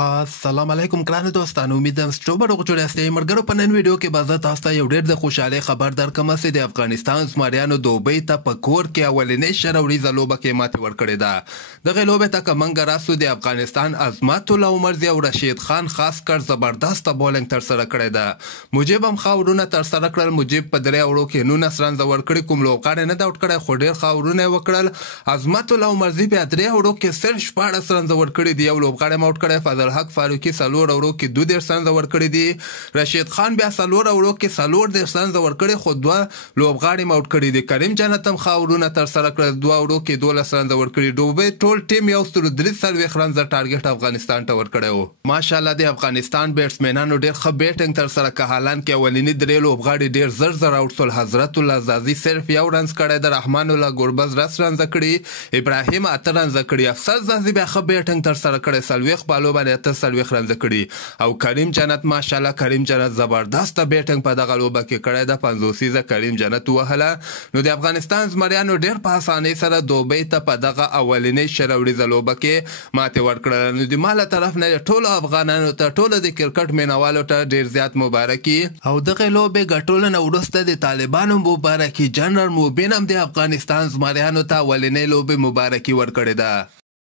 السلام علیکم ګرانو دوستانو، امیدوارم چې ټول روغ جوړ یاستئ. ملګرو، په نن ویډیو کې به زه تاسو ته یو ډېر د خوشحالۍ خبر درکړم چې د افغانستان زمریانو دوبۍ ته په کور کې اولنۍ شل وریځه لوبه کې ماتې ورکړې ده. دغې لوبې ته که موږ راسو، د افغانستان عظمت الله عمرزي او رشید خان خاص کر زبردسته بولینګ ترسره کړې ده. مجیب هم ښه اورونه ترسره کړل. مجیب په درې اوړو کې 19 رنزه ورکړي، کوم لوبغاړی نه ده اوټ کړی، خو ډېر ښه اورونه یې وکړل. عظمت الله عمرزي بیا درې اوړو کې صرف 14 رنزه ورکړي دي، یو لوبغاړی هم اوټ کړی، فضل حق فاروقي 4 اوړو کې 12 رنزه ورکړي دي. رشید خان بیا 4 اوړو کې 14 رنزه ورکړي، خو 2 لوبغاړي هم اوټ کړي دي. کریم جنت هم ښه اورونه ترسره کړل، 2 اوړو کې 12 رنزه ورکړي. دوبۍ ټول ټیم 143 رنزه ټارګټ افغانستان ته ورکړی و. ماشاءالله د افغانستان بیټسمنانو ډېر ښه بیټنګ ترسره کړه. حالانکه اولینی درې لوبغاړي ډېر زر اوټ شول. حضرت الله زازي صرف 1 رنز کړی ده، رحمان الله ګربز 10 رنزه کړي، ابراهیم 8 رنزه کړي. افسر زازي بیا ښه بیټنګ ترسره کړی، 40 بالو باندې 48 رنزه کړي. او کریم جنت ماشاءالله کریم جنت زبردسته بیټنګ په دغه لوبه کې کړی ده، 50 کریم جنت وهله. نو د افغانستان زمریانو ډېر په اسانۍ سره دوبۍ ته په دغه اولنۍ شل وریځه لوبه کې ماتې ورکړله. نو د ما له طرف نه ټولو افغانانو ته، ټولو د کرکټ مینوالو ته ډېر زیات مبارکي. او دغه لوبې ګټلو نه وروسته د طالبانو مبارکي. جنرال موبین هم د افغانستان زمریانو ته اولنۍ لوبې مبارکي ورکړې ده.